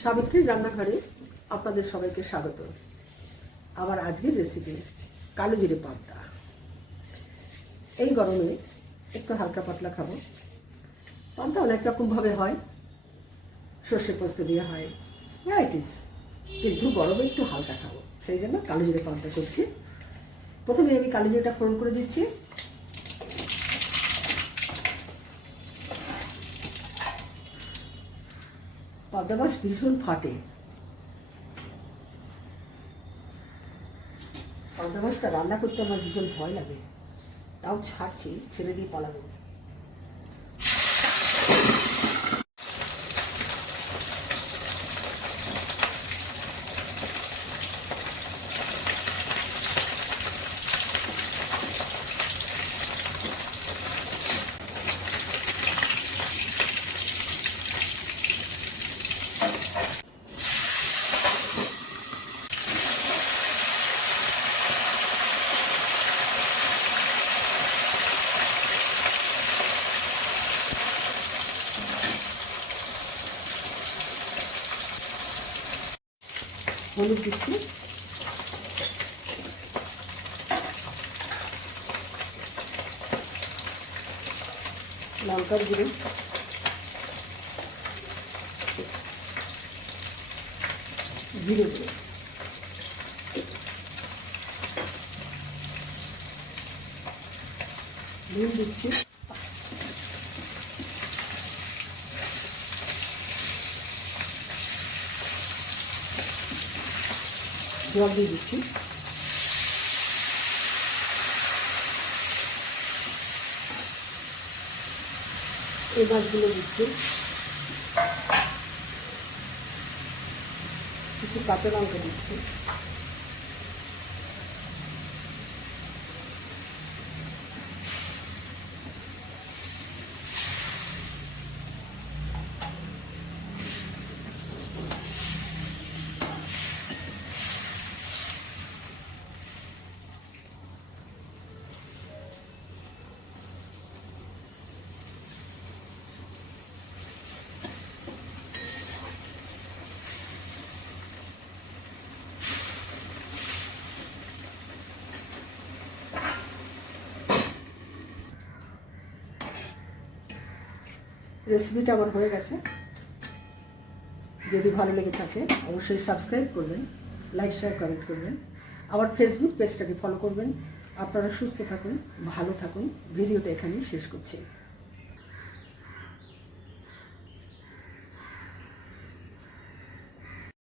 সাবিত্রীর রান্নাঘরে আপনাদের সবাইকে স্বাগত। আমার আজকের রেসিপি কালো জিরে পান্তা। এই গরমে একটু হালকা পাতলা খাবো। পান্তা অনেক রকমভাবে হয়, সর্ষে পোস্ত দিয়ে হয়, ভ্যারাইটিস, কিন্তু গরমে একটু হালকা খাবো, সেই জন্য কালো জিরে পান্তা করছি। প্রথমে আমি কালো জিরেটা ফোড়ন করে দিচ্ছি। পান্তা মাছ ভীষণ ফাটে। পান্তা মাছটা রান্না করতে আমার ভীষণ ভয় লাগে, তাও ছাড়ছি, ছেড়ে দিয়ে পালাবো। হলুদ দিচ্ছি, লঙ্কার গুঁড়ো, জিরে গুঁড়ো, নুন দিচ্ছি, জল দিয়ে দিচ্ছি। এই মাছগুলো দিচ্ছি, কিছু কাঁচা লঙ্কা দিচ্ছি, রেসিপিটা আমার হয়ে গেছে। যদি ভালো লেগে থাকে অবশ্যই সাবস্ক্রাইব করবেন, লাইক শেয়ার কমেন্ট করবেন, আমার ফেসবুক পেজটাকে ফলো করবেন। আপনারা সুস্থ থাকুন, ভালো থাকুন। ভিডিওটা এখানেই শেষ করছি।